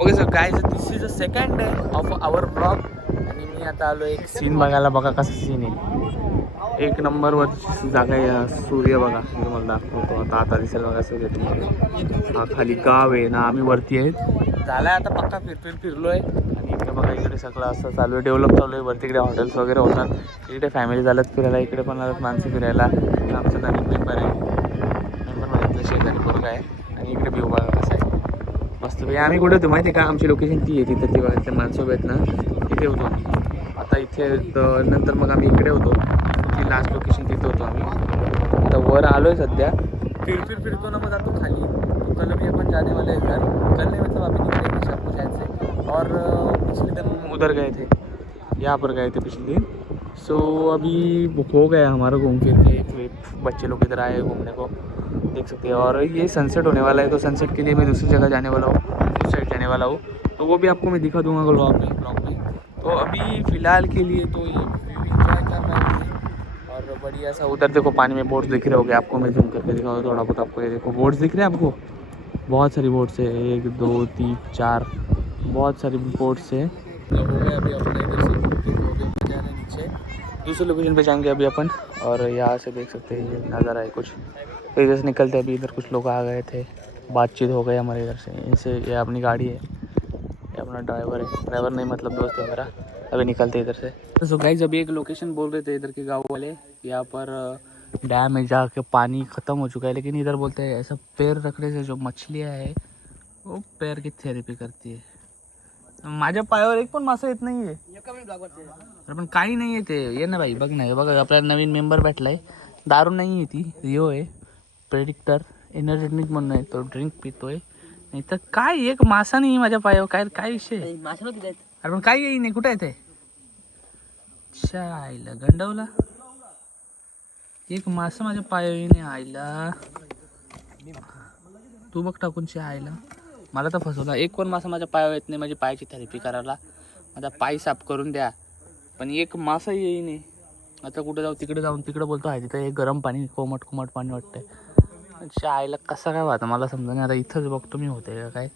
Okay sir guys, this is the second day of our blog आणि मी आता आलो एक सीन बघायला. बघा कसं सीन आहे, एक नंबरवरची जागा आहे. सूर्य बघा, मी तुम्हाला दाखवतो आता दिसेल बघा सूर्य तुम्हाला. हा खाली गाव आहे ना, आम्ही वरती आहेत. झालाय आता पक्का फिरलोय आणि इकडे बघा, इकडे सगळं असं चालू आहे, डेव्हलप चालू आहे. वरती इकडे हॉटेल्स वगैरे होतात, इकडे फॅमिली झाल्यात फिरायला, इकडे पण आल्यात माणसं फिरायला. आमचं नवीन मेंबर आहे, मेंबर म्हणजे शेजारी पोरगा आहे. आणि इकडे व्यू बघा कसं आहे मस्त. आम्ही कुठे होतो माहिती आहे का, आमची लोकेशन ती आहे तिथं, ती बघा माणसं आहेत ना, तिथे होतो आम्ही. आता इथे नंतर मग आम्ही इकडे होतो, ती लास्ट लोकेशन तिथे होतो आम्ही. आता वर आलो आहे सध्या, फिरतो ना, मग जातो खाली. तो कल भी अपन जाने वाले हैं घर, कल नहीं मतलब अभी निकले थे शाम को शायद से. और पिछले दिन उधर गए थे, यहाँ पर गए थे पिछले दिन. सो अभी हो गया हमारा घूम फिर के. बच्चे लोग इधर आए घूमने को, देख सकते हैं. और ये सनसेट होने वाला है, तो सनसेट के लिए मैं दूसरी जगह जाने वाला हूँ, दूसरी साइड जाने वाला हूँ. तो वो भी आपको मैं दिखा दूंगा ब्लॉग में. तो अभी फ़िलहाल के लिए तो ये व्यू इंजॉय कर रहा हूँ. और बढ़िया सा उधर देखो पानी में बोट्स दिख रहे होंगे आपको, मैं जूम करके दिखाऊँ थोड़ा बहुत आपको. ये देखो बोट्स दिख रहे हैं आपको, बहुत सारी बोट्स है, 1 2 3 4, बहुत सारी बोट्स है. हो गया अभी अपने इधर से हो गया, जा रहे हैं नीचे, दूसरे लोकेशन पे जाएंगे अभी अपन. और यहाँ से देख सकते हैं ये नज़ारा है कुछ. तो इधर से निकलते अभी, इधर कुछ लोग आ गए थे, बातचीत हो गई हमारे इधर से. इनसे ये अपनी गाड़ी है, ये अपना ड्राइवर है, ड्राइवर नहीं मतलब दोस्त है मेरा. अभी निकलते इधर से. तो गाइस अभी एक लोकेशन बोल रहे थे इधर के गाँव वाले, यहाँ पर डैम है जाके पानी ख़त्म हो चुका है. लेकिन इधर बोलते हैं ऐसा पैर रखने से जो मछलियाँ है वो पैर की थेरेपी करती है. माझ्या पायावर एक पण मासा येत नाही आहे, अरे पण काही नाही आहे ते. ये ना भाई, बघ ना, हे बघा आपल्याला नवीन मेंबर भेटलाय. दारू नाही आहे ती, रिओ आहे, प्रेडिक्टर एनर्जेटिक म्हणून आहे, तो ड्रिंक पितोय. नाही तर काय एक मासा नाही माझ्या पायावर. काय काय विषय, अरे पण काय येई नाही, कुठे आहे ते आईला गंडवला. एक मासा माझ्या पायावर नाही आईला, तू बघ टाकून आईला. मला तर फसवला, एक पण मासा माझ्या पायावर येत नाही. माझी पायाची थेरपी करायला, माझा पाय साफ करून द्या, पण एक मासा येई नाही. आता कुठं जाऊ, तिकडे जाऊन तिकडे बोलतो आहे तिथं एक गरम पाणी, कोमट पाणी वाटतंय. आईला कसं काय वाटतं मला समजा नाही. आता इथंच बघतो मी होते का काय.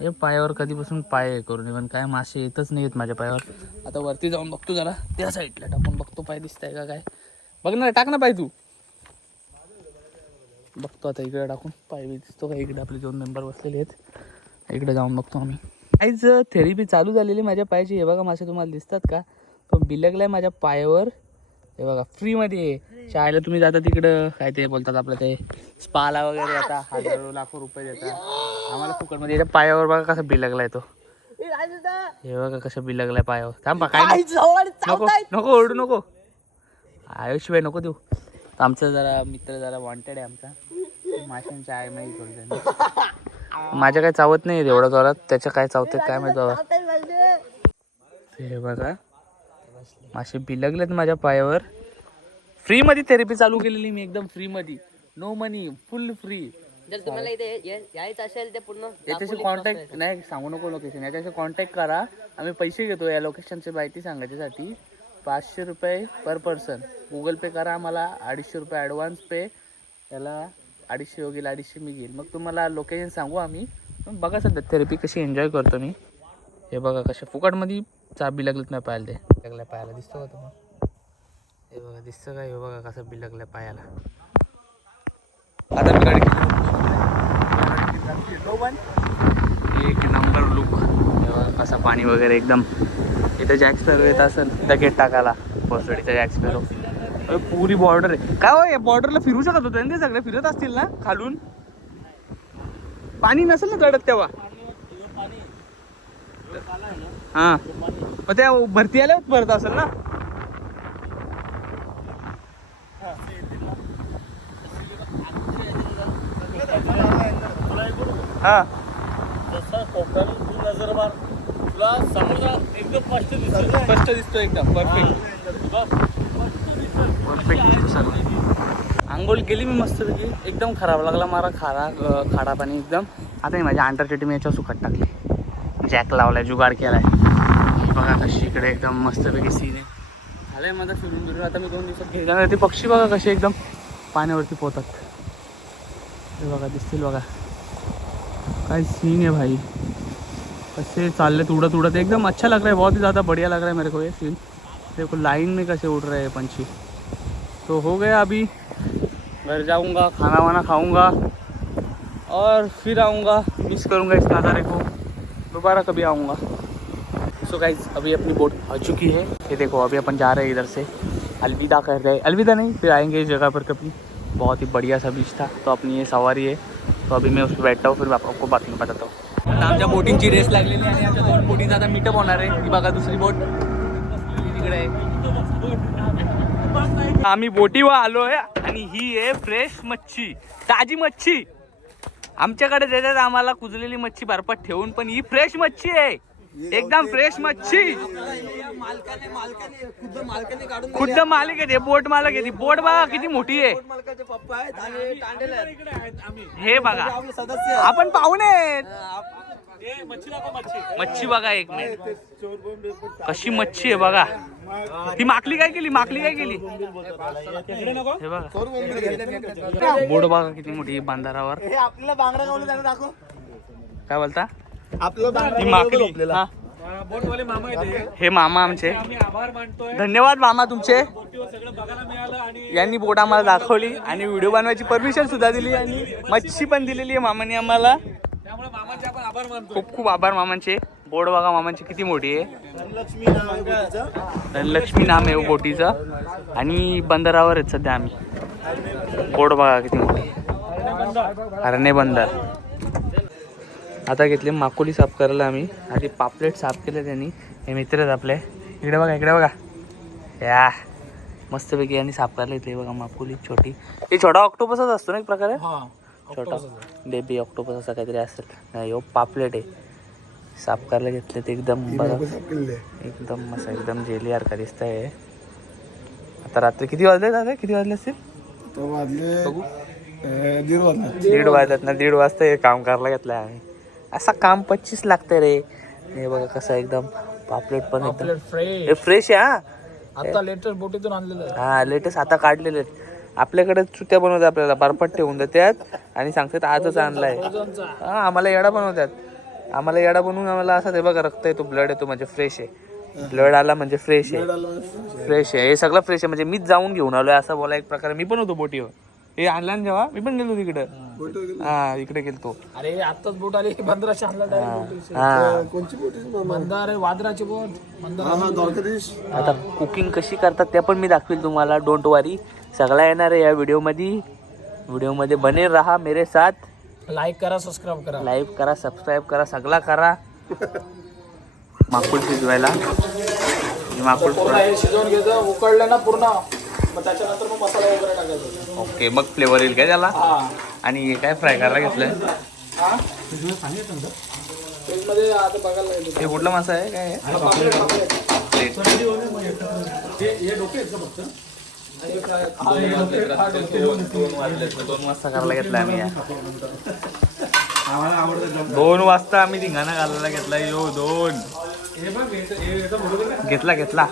हे पायावर कधीपासून पाय हे करून, पण काय मासे येतच नाही आहेत माझ्या पायावर. आता वरती जाऊन बघतो जरा, त्या साईडला टाकून बघतो पाय दिसतंय का काय. बघ ना, टाक ना पाय तू. बघतो आता इकडे टाकून पाय बी दिसतो का. इकडे आपले 2 मेंबर बसलेले आहेत, इकडे जाऊन बघतो आम्ही. काहीच थेरपी चालू झालेली माझ्या पायाची. हे बघा मासे तुम्हाला दिसतात का, तो बिलगलाय माझ्या पायावर. हे बघा फ्रीमध्ये शाळेला तुम्ही जाता तिकडं काय ते बोलतात आपलं ते स्पाला वगैरे, आता हजारो लाखो रुपये देतात, आम्हाला फुकटमध्ये. याच्या पायावर बघा कसा बिलगलाय तो. हे बघा कसं बिलगलाय पायावर. थांबा, काय नको नको ओरडू नको, आयुष्यभर नको देऊ. आमचा जरा मित्र जरा वॉन्टेड आहे आमचा, माशांच्या आहे माहिती थोडी. माझ्या काय चावत नाही एवढं जोरात, त्याच्या काय चावते काय माहिती बाबा. हे बघा मासे बिलगलेत माझ्या पायावर. फ्रीमध्ये थेरपी चालू केलेली मी, एकदम फ्रीमध्ये, नो मनी, फुल फ्री. जर तुम्हाला इथे यायचं असेल ते पूर्ण याच्याशी कॉन्टॅक्ट नाही, सांगू नको लोकेशन, याच्याशी कॉन्टॅक्ट करा. आम्ही पैसे घेतो या लोकेशनची माहिती सांगायच्यासाठी. 500 रुपये पर पर्सन. गुगल पे करा आम्हाला, 250 रुपये ॲडव्हान्स पे. याला 250 होईल, 250 मी घेईल. मग तुम्हाला लोकेशन सांगू आम्ही. बघा सध्या थेरपी कशी एन्जॉय करतो मी. हे बघा कशा फुकटमध्ये चाबी लागलीत नाही पाहायला. ते लागल्या पायाला, दिसतो का तुम्हाला. हे बघा दिसतं का, हे बघा कसं बिल लागलं पायाला. आता मी गाडी एक नंबर लुक. हे बघा कसा पाणी वगैरे एकदम. इथं जॅक्सपेरो येत असेल त्या गेट टाकायला, पोसडीचा जॅक्सपेरो. पुरी बॉर्डर आहे काय हो, या बॉर्डरला फिरू शकत होतं ते सगळे, फिरत असतील ना खालून. पाणी नसेल ना चढत तेव्हा. हां मग त्या भरती आल्यावर भरत असेल ना. हां जसा कोकण तू नजर मार, तुला समुद्र एकदम स्पष्ट दिसतो, स्पष्ट दिसतो एकदम परफेक्ट. परफेक्ट दिसतो सगळं. आंघोळ केली मी मस्तपैकी, एकदम खराब लागला मारा खाडा पाणी एकदम. आता मी माझ्या अंडरचेटी मी याच्यावर सुकट टाकली, जॅक लावलाय, जुगाड केलाय. बघा कशी इकडे एकदम मस्तपैकी सीन आहे. झालंय माझा फिरून. आता मी 2 दिवसात घेणार. ते पक्षी बघा कसे एकदम पाण्यावरती पोहतात. हे बघा दिसतील बघा काय सीन आहे भाई. कैसे चाललेत उड़त उड़त, एकदम अच्छा लग रहा है, बहुत ही ज़्यादा बढ़िया लग रहा है मेरे को ये सीन। देखो लाइन में कैसे उड़ रहे हैं पंछी। तो हो गया, अभी घर जाऊंगा, खाना वाना खाऊंगा और फिर आऊँगा। मिस करूँगा इस नज़ारे को, दोबारा कभी आऊँगा। सो गाइस अभी अपनी बोट आ चुकी है। ये देखो अभी अपन जा रहे हैं इधर से, अलविदा कर रहे हैं। अलविदा नहीं, फिर आएंगे इस जगह पर कभी। बहुत ही बढ़िया सा बीच था। तो अपनी ये सवारी है, तो अभी मैं उस पर बैठता हूँ, फिर आपको बात में बताता हूँ। आता आमच्या बोटिंगची रेस लागलेली आणि आमच्या 2 बोटींचा आता मीटअप होणार आहे। ही बघा दुसरी बोट तिकडे आहे। आम्ही बोटीवर आलो आहे आणि ही आहे फ्रेश मच्छी, ताजी मच्छी। आमच्याकडे देतात आम्हाला कुजलेली मच्छी बर्फात ठेवून, पण ही फ्रेश मच्छी आहे, एकदम फ्रेश मच्छी। खुद्द मालिक आहे, बोट मालक आहे। बोट बघा किती मोठी आहे, हे बघा आपण पाहुणे आहेत। मच्छी बघा एक मिनिट, कशी मच्छी आहे बघा। ती माकली काय केली, माकली काय केली हे बघा। बोट बघा किती मोठी आहे बांधारावर। काय बोलता ती माकली? हा बोटवाले मामा येते, हे मामा आमचे, आम्ही आभार मानतोय। धन्यवाद मामा तुमचे। बोटीवर सगळं बघायला मिळालं आणि यांनी बोट आम्हाला दाखवली आणि व्हिडिओ बनवायची परमिशन सुद्धा दिली आणि मच्छी पण दिलेली आहे मामाने आम्हाला। त्यामुळे मामाचे आपण आभार मानतो। खूप खूप आभार मामांचे। बोट बघा मामांची किती मोठी आहे, धनलक्ष्मी नाम आहे बोटीचं आणि बंदरावर आहेत सध्या आम्ही। बोट बघा किती मोठी, हरणे बंदर। आता घेतले माकोली साफ करायला आम्ही, आधी पापलेट साफ केले त्यांनी। हे मित्र आहेत आपले, इकडे बघा इकडे बघा, या मस्तपैकी यांनी साफ करायला घेतली बघा माकोली छोटी। हे छोटा ऑक्टोपसच असतो ना एक प्रकारे, छोटा बेबी ऑक्टोपस असा काहीतरी असेल। नाही हो पापलेट आहे, साफ करायला घेतले ते एकदम बघा, एकदम मस्त, एकदम जेली यार का दिसत आहे। आता रात्री किती वाजले दादा, किती वाजले असतील? बघू 1:30 वाजल्यात ना, 1:30 वाजता हे काम करायला घेतलंय आम्ही। असं काम 25 लागतंय रे। हे बघा कसं एकदम पापलेट पण एकदम फ्रेश आहे। हा आता लेटेस्ट बोटीतून आणलेलं आहे, हा लेटेस्ट आता काढलेले आहेत। आपल्याकडे चुत्या बनवतात, आपल्याला बर्फात ठेवून देतात आणि सांगतात आजच आणलाय। हा आम्हाला येडा बनवतात, आम्हाला येडा बनवून आम्हाला असं ते बघा रक्त येतो, ब्लड येतो म्हणजे फ्रेश आहे। ब्लड आला म्हणजे फ्रेश आहे, फ्रेश आहे, हे सगळं फ्रेश आहे म्हणजे मीच जाऊन घेऊन आलोय असं बोला एक प्रकारे। मी पण होतो बोटीवर, हे आणला ना जेव्हा मी पण गेलो तिकडे, हा इकडे गेलतो। अरे आताच बोट आली बंदराची आणला डायरेक्ट। हा मंदार वादराची बोट, आता कुकिंग कशी करतात ते पण मी दाखवेल तुम्हाला, डोंट वरी। सगळा येणार आहे या व्हिडिओमध्ये बने रहा मेरे साथ। लाईक करा, सबस्क्राईब करा, लाईक करा, सबस्क्राईब करा, सगळा करा। माकुल शिजवायला, माकुल शिजवून घ्यायचं, उकळलं ना पूर्ण, मग त्याच्यानंतर मग मसाला वगैरे टाकायचा। ओके, मग फ्लेवर येईल काय त्याला। आणि हे काय फ्राय करायला घेतलंय, मध्ये आता बघायला हे कुठला मासा आहे काय दोन वाजता करायला घेतला आम्ही, 2 वाजता आम्ही धिंगाणा घालायला घेतला। यो 2 घेतला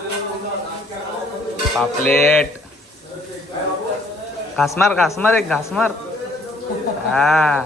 पापलेट, घासमार एक घासमार। हा